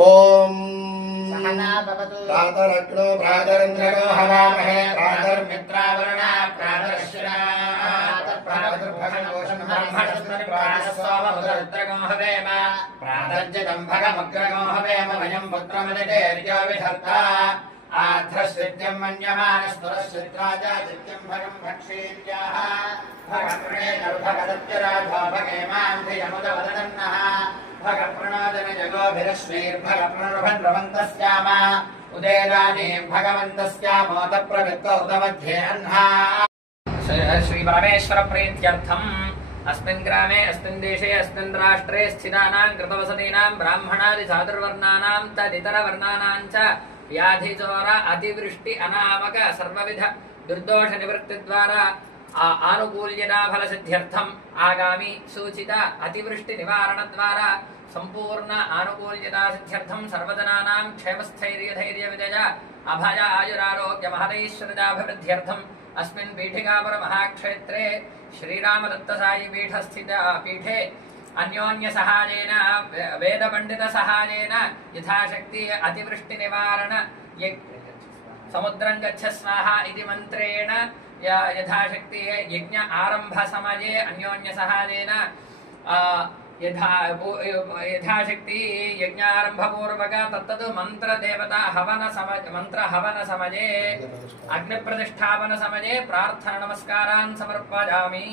ओम प्रातरग्नो प्रातरन्द्रगो हवामहे प्रातर्मित्रावरुणा प्रातरश्विना प्रातर्भगणोषमहर्षस्मृप्राणस्वामरुद्रगो हवेम प्रातर्जितं भगमग्रगो हवेम वयं पुत्रमदितेर्यो विधर्ता आध्रश्चित्यं मन्यमानस्तुरश्चित्राजा चित्यं भगं भक्षीर्याः भगप्रणेन भगदत्यराधो भगेमान्धियमुदवदन्नः भगप्रणोदन जगोभिरश्मीर्भगप्रणुभन्रवन्तस्याम उदेदानीं भगवन्तस्यामोदप्रवृत्त उदमध्ये अह्ना श्री परमेश्वर प्रीत्यर्थम् अस्मिन् ग्रामे अस्मिन् देशे अस्मिन् राष्ट्रे स्थितानां कृतवसतीनां ब्राह्मणादि चातुर्वर्णानां तदितरवर्णानां च व्याधिचोर अतिवृष्टि अनामक सर्वविध दुर्दोष निवृत्तिद्वारा आनुकूल्यता फलसिद्ध्यर्थम् आगामी सूचित अतिवृष्टि निवारण द्वारा संपूर्ण आनुकूल्यता सिद्ध्यर्थं सर्वजनानां क्षेमस्थैर्य धैर्य विजय अभय आयुरारोग्य महदैश्वर्याभिवृद्ध्यर्थम् अस्मिन् पीठिकापुर महाक्षेत्रे श्रीरामदत्तसाई पीठस्थित पीठे अन्योन्य सहायेन वेद पंडित सहायेन यथाशक्ति अतिवृष्टि निवारण समुद्रं गच्छ स्वाहा इति मंत्रेण यथाशक्ति यज्ञ आरंभ समये अन्योन्य सहायेन यथाशक्ति यज्ञारंभ पूर्वक तत्तद् मंत्र देवता हवन समये अग्नि प्रतिष्ठापन समये प्रार्थना नमस्कारान् समर्पयामि।